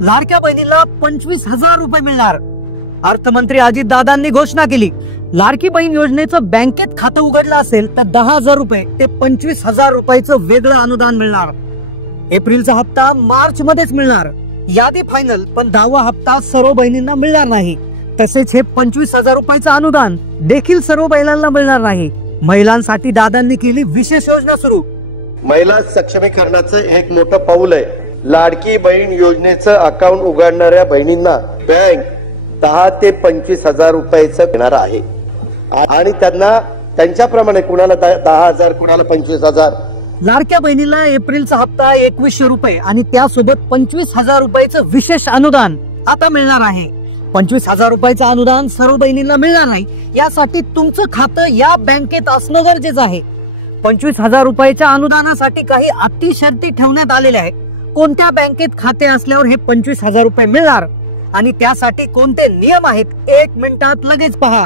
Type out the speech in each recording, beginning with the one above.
लाडक्या बहिणीला 25,000 रुपये मिळणार। अर्थमंत्री अजितदादांनी घोषणा केली, लाडकी बहीण योजनेचं बँकेत खातं उघडलं असेल तर 10,000 रुपये ते 25,000 रुपयाचं वेगळं अनुदान मिळणार। एप्रिलचा हप्ता मार्च मध्येच मिळणार। यादी फायनल, पण 10वा हप्ता सर्व बहिणींना मिळणार नाही। तसेच हे 25,000 रुपयाचं अनुदान देखील सर्व महिलांना मिळणार नाही। महिलांसाठी दादांनी केली विशेष योजना सुरू। महिला सक्षमीकरणाचं एक मोठं पाऊल आहे। लाडकी बहीण योजनेचं अकाउंट उघडणाऱ्या बहिणींना बँक 10 ते 25,000 रुपयाचं देणार आहे आणि त्यांना त्यांच्याप्रमाणे कुणाला 10,000 कुणाला 25,000। लाडक्या बहिणीला एप्रिलचा हप्ता 2100 रुपये आणि त्यासोबत 25,000 रुपयाचं विशेष अनुदान आता मिळणार आहे। 25,000 रुपयाचं अनुदान सर्व बहिणींना मिळणार नाही, यासाठी तुमचं खातं या बँकेत असणं गरजेचं आहे। 25,000 रुपयाच्या अनुदानासाठी काही अटी शर्ती ठेवण्यात आलेल्या आहेत। कोणत्या बँकेत खाते असल्यावर हे 25,000 रुपये मिळणार आणि त्यासाठी कोणते नियम आहेत, 1 मिनिटात लगेच पहा।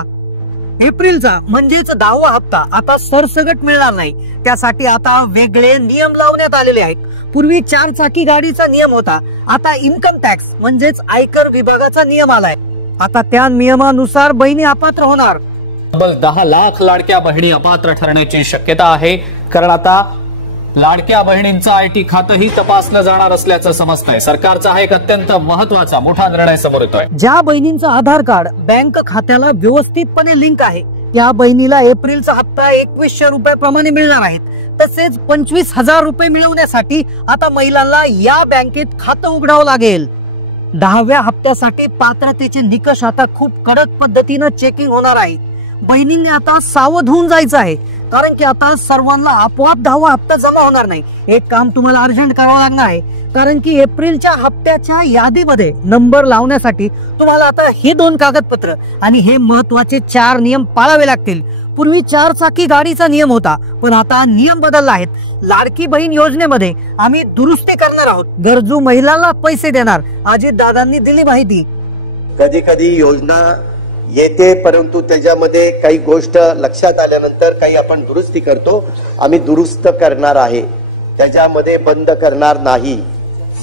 एप्रिलचा म्हणजेच 10वा हप्ता आता सरसगट मिळणार नाही, त्यासाठी आता वेगळे नियम लावण्यात आलेले आहेत। पूर्वी 4 चाकी गाडीचा नियम होता, आता इन्कम टॅक्स म्हणजेच आयकर विभागाचा नियम आलाय। आता त्या नियमानुसार बहिणी अपात्र होणार। तब्बल 10 लाख लाडक्या बहिणी अपात्र ठरण्याची शक्यता आहे, कारण आता लाडक्या बहिणींचं आयटी खातंही तपासलं जाणार असल्याचं समजतंय। सरकारचा हा एक अत्यंत महत्वाचा मोठा निर्णय समोर येतोय। ज्या बहिणींचं आधार कार्ड बँक खात्याला व्यवस्थितपणे लिंक आहे त्या बहिणीला एप्रिलचा हप्ता 2100 रुपयाप्रमाणे मिळणार आहेत। तसेच 25,000 रुपये मिळवण्यासाठी आता महिलांना या बँकेत खातं उघडावं लागेल। 10व्या हप्त्यासाठी पात्रतेचे निकष आता खूप कडक पद्धतीनं चेकिंग होणार आहे। बहिणींनी आता सावध होऊन जायचं आहे, कारण की आता सर्वांना आपोआप 10वा हप्ता जमा होणार नाही। एक काम तुम्हाला अर्जंट करावं लागणार आहे, कारण की एप्रिलच्या हप्त्याच्या यादीमध्ये नंबर लावण्यासाठी तुम्हाला आता हे 2 कागदपत्र आणि हे महत्वाचे 4 नियम पाळावे लागतील। पूर्वी 4 चाकी गाडीचा नियम होता, पण आता नियम बदलला आहे। लाडकी बहीण योजनेमध्ये आम्ही दुरुस्ती करणार आहोत, गरजू महिलांना पैसे देणार, अजितदादांनी दिली माहिती। कधी कधी योजना येते, परंतु त्याच्यामध्ये काही गोष्ट लक्षात आल्यानंतर काही आपण दुरुस्ती करतो। आम्ही दुरुस्त करणार आहे, त्याच्यामध्ये बंद करणार नाही,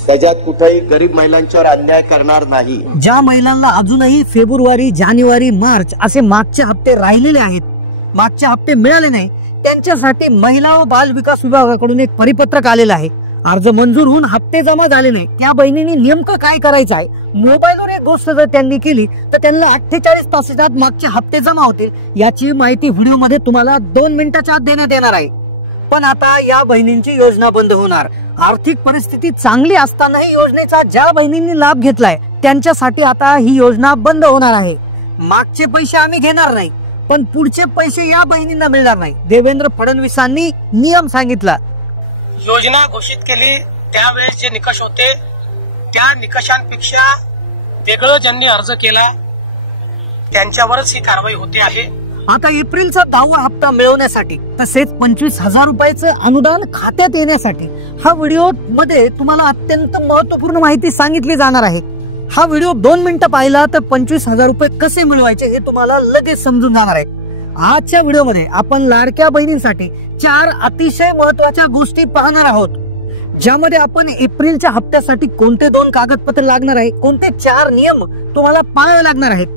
त्याच्यात कुठेही गरीब महिलांच्यावर अन्याय करणार नाही। ज्या महिलांना अजूनही फेब्रुवारी, जानेवारी, मार्च असे मागचे हप्ते राहिलेले आहेत, मागचे हप्ते मिळाले नाही, त्यांच्यासाठी महिला व बाल विकास विभागाकडून एक परिपत्रक आलेलं आहे। अर्ज मंजूर होऊन हप्ते जमा झाले नाही, त्या बहिणींनी नेमकं काय करायचं आहे। मोबाईलवर एक गोष्ट जर त्यांनी केली तर त्यांना 48 तासात मागचे हप्ते जमा होतील, याची माहिती व्हिडिओमध्ये तुम्हाला 2 मिनिटाच्या आत देण्यात येणार आहे। पण आता या बहिणींची योजना बंद होणार। आर्थिक परिस्थिती चांगली असतानाही योजनेचा ज्या बहिणींनी लाभ घेतलाय त्यांच्यासाठी आता ही योजना बंद होणार आहे। मागचे पैसे आम्ही घेणार नाही, पण पुढचे पैसे या बहिणींना मिळणार नाही, देवेंद्र फडणवीसांनी नियम सांगितला। योजना घोषित केली त्यावेळेस जे निकष होते त्या निकषांपेक्षा वेगळं ज्यांनी अर्ज केला त्यांच्यावरच ही कारवाई होते आहे। आता एप्रिलचा 10वा हप्ता मिळवण्यासाठी तसेच 25,000 रुपयाचं अनुदान खात्यात येण्यासाठी हा व्हिडिओ मध्ये तुम्हाला अत्यंत महत्त्वपूर्ण माहिती सांगितली जाणार आहे। हा व्हिडिओ 2 मिनिटं पाहिला तर 25,000 रुपये कसे मिळवायचे हे तुम्हाला लगेच समजून जाणार आहे। आजच्या व्हिडिओमध्ये आपण लाडक्या बहिणींसाठी 4 अतिशय महत्त्वाच्या गोष्टी पाहणार आहोत, ज्यामध्ये आपण एप्रिलच्या हप्त्यासाठी कोणते 2 कागदपत्र लागणार आहे, कोणते 4 नियम तुम्हाला पाळावे लागणार आहेत,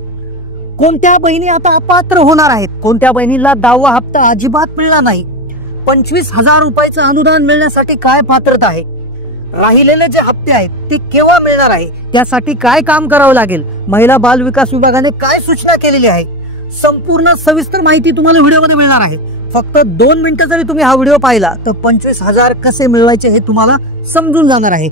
कोणत्या बहिणी आता अपात्र होणार आहेत, कोणत्या बहिणीला 10वा हप्ता अजिबात मिळणार नाही, 25,000 रुपयाचं अनुदान मिळण्यासाठी काय पात्रता आहे, राहिलेले जे हप्ते आहेत ते केव्हा मिळणार आहे, त्यासाठी काय काम करावं लागेल, महिला बाल विकास विभागाने काय सूचना केलेली आहे, संपूर्ण सविस्तर माहिती तुम्हाला व्हिडिओमध्ये मिळणार आहे। फक्त 2 मिनिटं जरी तुम्ही हा व्हिडिओ पाहिला तर 25,000 कसे मिळवायचे हे तुम्हाला समजून जाणार आहे।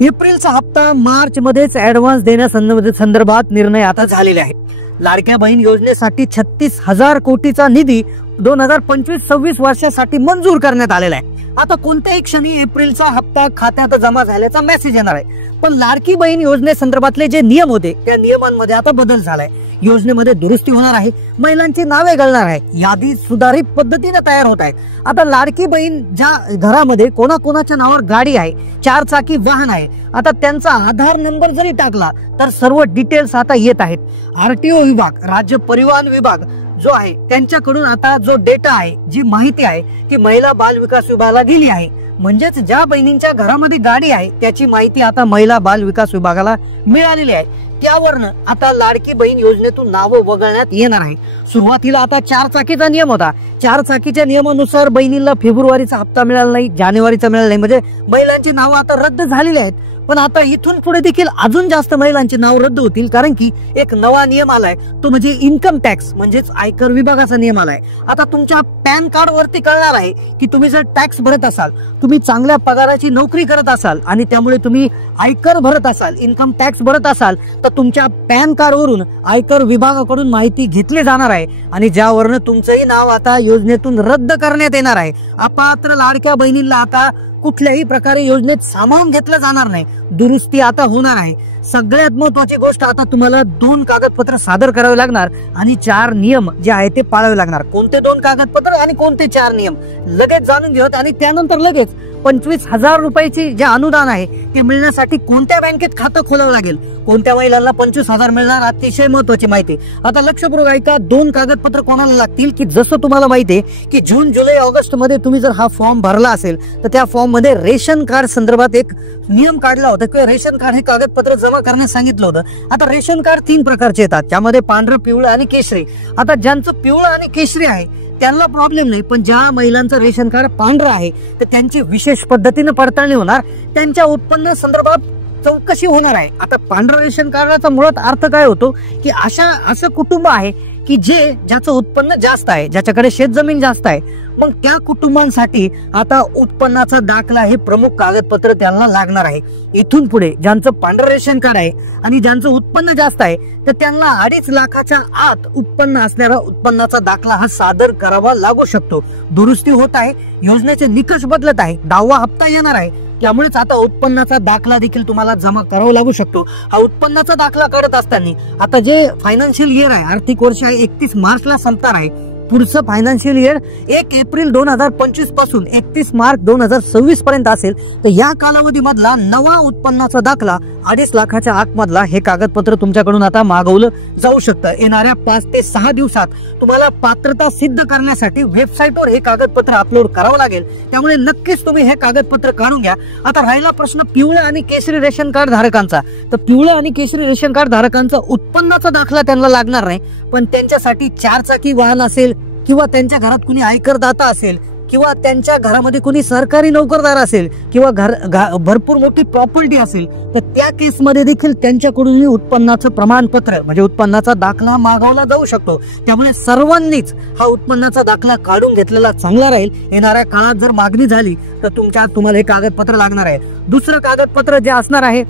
एप्रिलचा हप्ता मार्च मध्येच ऍडव्हान्स देण्यासंदर्भात निर्णय आता झालेले आहे। लाडक्या बहीण योजनेसाठी 36,000 कोटीचा निधी 2025-26 वर्षासाठी मंजूर करण्यात आलेला आहे। आता कोणत्याही क्षणी एप्रिलचा हप्ता खात्यात जमा झाल्याचा मेसेज येणार आहे, पण लाडकी बहीण योजनेसंदर्भातले जे नियम होते त्या नियमांमध्ये आता बदल झालाय। योजनेमध्ये दुरुस्ती होणार आहे, महिलांची नावे गळणार आहे, यादी सुधारित पद्धतीने तयार होत आहे। आता लाडकी बहीण ज्या घरामध्ये कोणाकोणाच्या नावावर गाडी आहे, 4 चाकी वाहन आहे, आता त्यांचा आधार नंबर जरी टाकला तर सर्व डिटेल्स आता येत आहेत। आरटीओ विभाग, राज्य परिवहन विभाग जो आहे त्यांच्याकडून आता जो डेटा आहे, जी माहिती आहे ती महिला बाल विकास विभागाला दिली आहे। म्हणजेच ज्या बहिणींच्या घरामध्ये गाडी आहे त्याची माहिती आता महिला बाल विकास विभागाला मिळालेली आहे. त्यावरनं आता लाडकी बहीण योजनेतून नावं वगळण्यात येणार आहे. सुरुवातीला आता 4 चाकीचा नियम होता. 4 चाकीच्या नियमानुसार बहिणींना फेब्रुवारीचा हप्ता मिळाला नाही, जानेवारीचा मिळाला नाही, म्हणजे महिलांची नावं आता रद्द झालेली आहेत. पण आता इथून पुढे देखील अजून जास्त महिलांची नाव रद्द होतील, कारण की एक नवा नियम आलाय, तो म्हणजे इन्कम टॅक्स म्हणजेच आयकर विभागाचा नियम आलाय. आता तुमच्या पॅन कार्ड वरती कळणार आहे की तुम्ही जर टॅक्स भरत असाल, तुम्ही चांगल्या पगाराची नोकरी करत असाल आणि त्यामुळे तुम्ही आयकर भरत असाल, इन्कम टॅक्स भरत असाल, तर तुमच्या पॅन कार्ड वरून आयकर विभागाकडून माहिती घेतली जाणार आहे आणि ज्यावरनं तुमचंही नाव आता योजनेतून रद्द करण्यात येणार आहे. अपात्र लाडक्या बहिणींना आता कुठल्याही प्रकारे योजनेत सामावून घेतलं जाणार नाही, दुरुस्ती आता होणार आहे. सगळ्यात महत्वाची गोष्ट, आता तुम्हाला 2 कागदपत्र सादर करावे लागणार आणि 4 नियम जे आहे ते पाळावे लागणार. कोणते 2 कागदपत्र आणि कोणते 4 नियम लगेच जाणून घेऊयात. आणि त्यानंतर लगेच 25,000 रुपयाची जे अनुदान आहे ते मिळण्यासाठी कोणत्या बँकेत खातं खोलावं लागेल, कोणत्या महिलांना 25,000 मिळणार, अतिशय महत्वाची माहिती. आता लक्षपूर्वक ऐका, 2 कागदपत्र कोणाला लागतील की जसं तुम्हाला माहिती आहे की जून, जुलै, ऑगस्ट मध्ये तुम्ही जर हा फॉर्म भरला असेल तर त्या फॉर्म मध्ये रेशन कार्ड संदर्भात एक नियम काढला होता किंवा रेशन कार्ड हे कागदपत्र जमा करण्यास सांगितलं होतं. आता रेशन कार्ड 3 प्रकारचे येतात, त्यामध्ये पांढरं, पिवळं आणि केशरी. आता ज्यांचं पिवळं आणि केशरी आहे त्यांना प्रॉब्लेम नाही, पण ज्या महिलांचं रेशन कार्ड पांढरं आहे तर त्यांची विशेष पद्धतीने पडताळणी होणार, त्यांच्या उत्पन्न संदर्भात चौकशी होणार आहे. आता पांढऱ्या रेशन कार्डाचा मुळात अर्थ काय होतो की असं कुटुंब आहे की ज्याचं उत्पन्न जास्त आहे, ज्याच्याकडे शेतजमीन जास्त आहे, मग त्या कुटुंबांसाठी आता उत्पन्नाचा दाखला हे प्रमुख कागदपत्र त्यांना लागणार आहे. इथून पुढे ज्यांचं पांढरं रेशन कार्ड आहे आणि ज्यांचं उत्पन्न जास्त आहे तर त्यांना 2.5 लाखाच्या आत उत्पन्न असणारा उत्पन्नाचा दाखला हा सादर करावा लागू शकतो. दुरुस्ती होत आहे, योजनेचे निकष बदलत आहे, 10वा हप्ता येणार आहे, त्यामुळेच आता उत्पन्नाचा दाखला देखील तुम्हाला जमा करावा लागू शकतो. हा उत्पन्नाचा दाखला करत असताना आता जे फायनान्शियल इयर आहे, आर्थिक वर्ष आहे, 31 मार्चला संपणार आहे. पुढचं फायनान्शियल इयर 1 एप्रिल 2025 पासून 31 मार्च 2026 पर्यंत असेल. तर या कालावधीमधला नवा उत्पन्नाचा दाखला 2.5 लाखाच्या आतमधला हे कागदपत्र तुमच्याकडून आता मागवलं जाऊ शकतं. येणाऱ्या 5 ते 6 दिवसात तुम्हाला पात्रता सिद्ध करण्यासाठी वेबसाईटवर हे कागदपत्र अपलोड करावं लागेल, त्यामुळे नक्कीच तुम्ही हे कागदपत्र काढून घ्या. आता राहिला प्रश्न पिवळं आणि केशरी रेशन कार्ड धारकांचा. तर पिवळं आणि केशरी रेशन कार्ड धारकांचा उत्पन्नाचा दाखला त्यांना लागणार नाही, पण त्यांच्यासाठी 4 चाकी वाहन असेल किंवा त्यांच्या घरात कुणी आयकरदाता असेल किंवा त्यांच्या घरामध्ये कुणी सरकारी नोकरदार असेल किंवा भरपूर मोठी प्रॉपर्टी असेल तर त्या केसमध्ये देखील त्यांच्याकडून उत्पन्नाचं प्रमाणपत्र म्हणजे उत्पन्नाचा दाखला मागवला जाऊ शकतो. त्यामुळे सर्वांनीच हा उत्पन्नाचा दाखला काढून घेतलेला चांगला राहील. येणाऱ्या काळात जर मागणी झाली तर तुम्हाला हे कागदपत्र लागणार आहे. दुसरं कागदपत्र जे असणार आहे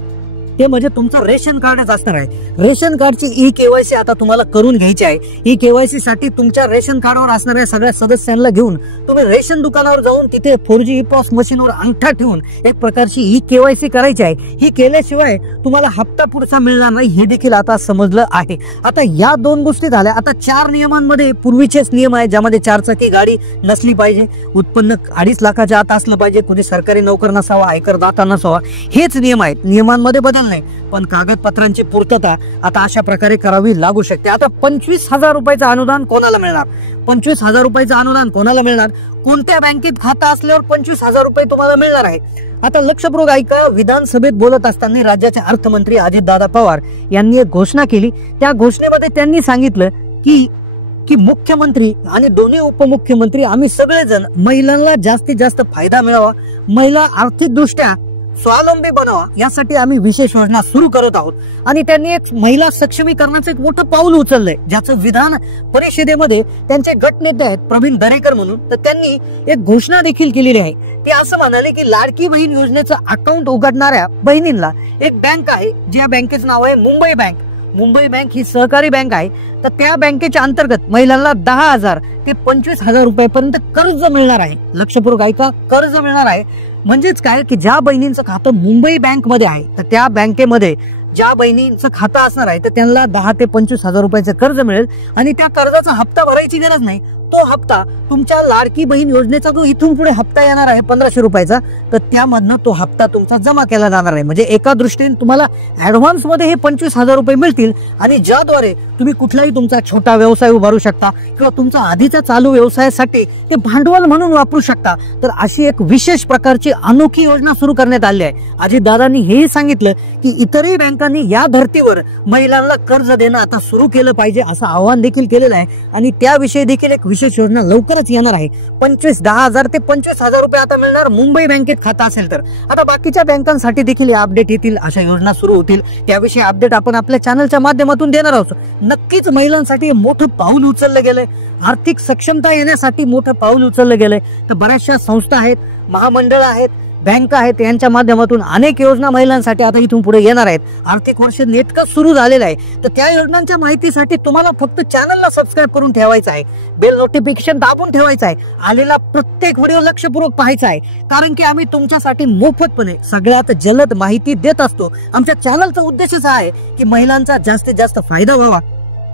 ते म्हणजे तुमचं रेशन कार्डच असणार आहे. रेशन कार्डची ई-केवायसी आता तुम्हाला करून घ्यायची आहे. ई-केवायसी साठी तुमच्या रेशन कार्डवर असणाऱ्या सगळ्या सदस्यांना घेऊन तुम्ही रेशन दुकानावर जाऊन तिथे 4G ई-पॉस मशीनवर अंगठा ठेवून एक प्रकारची ई-केवायसी करायची आहे. ही केल्याशिवाय तुम्हाला हप्ता पुढचा मिळणार नाही हे देखील आता समजलं आहे. आता या 2 गोष्टी झाल्या. आता 4 नियमांमध्ये पूर्वीचेच नियम आहे, ज्यामध्ये 4 चाकी गाडी नसली पाहिजे, उत्पन्न 2.5 लाखाच्या आत असलं पाहिजे, कोणी सरकारी नोकर नसावा, आयकरदाता नसावा, हेच नियम आहेत. नियमांमध्ये बदल नाही, पण कागदपत्रांची पूर्तता आता अशा प्रकारे करावी लागू शकते. आता 25,000 रुपयाचं अनुदान कोणाला मिळणार? 25,000 रुपयाचं अनुदान कोणाला मिळणार? कोणत्या बँकेत खातं असल्यावर 25,000 रुपये तुम्हाला मिळणार आहे? आता लक्षपूर्वक ऐका, विधानसभेत बोलत असताना राज्याचे अर्थमंत्री अजितदादा पवार यांनी एक घोषणा केली. त्या घोषणेमध्ये त्यांनी सांगितलं की मुख्यमंत्री आणि दोन्ही उपमुख्यमंत्री आम्ही सगळेजण महिलांना जास्तीत जास्त फायदा मिळावा, महिला आर्थिकदृष्ट्या स्वावलंबी बनावा यासाठी आम्ही विशेष योजना सुरू करत आहोत. आणि त्यांनी एक महिला सक्षमीकरणाचं एक मोठं पाऊल उचललंय, ज्याचं विधान परिषदेमध्ये त्यांचे गटनेते आहेत प्रवीण दरेकर म्हणून, तर त्यांनी एक घोषणा देखील केलेली आहे. ते असं म्हणाले की लाडकी बहीण योजनेचं अकाउंट उघडणाऱ्या बहिणींना एक बँक आहे, ज्या बँकेचं नाव आहे मुंबई बँक. मुंबई बँक ही सहकारी बँक आहे. तर त्या बँकेच्या अंतर्गत महिलांना 10,000 ते 25,000 रुपयापर्यंत कर्ज मिळणार आहे. लक्षपूर्वक ऐका, कर्ज मिळणार आहे. म्हणजेच काय की ज्या बहिणींचं खातं मुंबई बँक मध्ये आहे तर त्या बँकेमध्ये ज्या बहिणींचं खातं असणार आहे तर त्यांना 10 ते 25,000 रुपयाचं कर्ज मिळेल आणि त्या कर्जाचा हप्ता भरायची गरज नाही. तो हप्ता तुमच्या लाडकी बहीण योजनेचा जो इथून पुढे हप्ता येणार आहे 1500 रुपयाचा, तर त्यामधनं तो हप्ता तुमचा जमा केला जाणार आहे. म्हणजे एका दृष्टीने तुम्हाला ऍडव्हान्स मध्ये हे 25,000 रुपये मिळतील आणि ज्याद्वारे तुम्ही कुठलाही तुमचा छोटा व्यवसाय उभारू शकता किंवा तुमचा आधीच्या चालू व्यवसायासाठी ते भांडवल म्हणून वापरू शकता. तर अशी एक विशेष प्रकारची अनोखी योजना सुरू करण्यात आली आहे. अजितदादांनी हेही सांगितलं की इतरही बँकांनी या धर्तीवर महिलांना कर्ज देणं आता सुरू केलं पाहिजे असं आवाहन देखील केलेलं आहे आणि त्याविषयी देखील एक विशेष योजना लवकरच येणार आहे. 10,000 ते 25,000 रुपये आता मिळणार मुंबई बँकेत खाता असेल तर. आता बाकीच्या बँकांसाठी देखील अपडेट येतील, अशा योजना सुरू होतील. त्याविषयी अपडेट आपण आपल्या चॅनलच्या माध्यमातून देणार आहोत. नक्कीच महिलांसाठी मोठं पाऊल उचललं गेलंय, आर्थिक सक्षमता येण्यासाठी मोठं पाऊल उचललं गेलंय. तर बऱ्याचशा संस्था आहेत, महामंडळ आहेत, बँका आहेत, यांच्या माध्यमातून अनेक योजना महिलांसाठी आता इथून पुढे येणार आहेत. आर्थिक वर्ष नेटकं सुरू झालेलं आहे. तर त्या योजनांच्या माहितीसाठी तुम्हाला फक्त चॅनलला सबस्क्राईब करून ठेवायचं आहे, बेल नोटिफिकेशन दाबून ठेवायचं आहे, आलेला प्रत्येक व्हिडिओ लक्षपूर्वक पाहायचा आहे. कारण की आम्ही तुमच्यासाठी मोफतपणे सगळ्यात जलद माहिती देत असतो. आमच्या चॅनलचा उद्देशच आहे की महिलांचा जास्तीत जास्त फायदा व्हावा.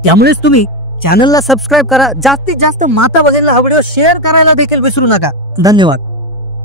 त्यामुळेच तुम्ही चॅनलला सबस्क्राईब करा. जास्तीत जास्त माता भगिनीला हा व्हिडिओ शेअर करायला देखील विसरू नका. धन्यवाद.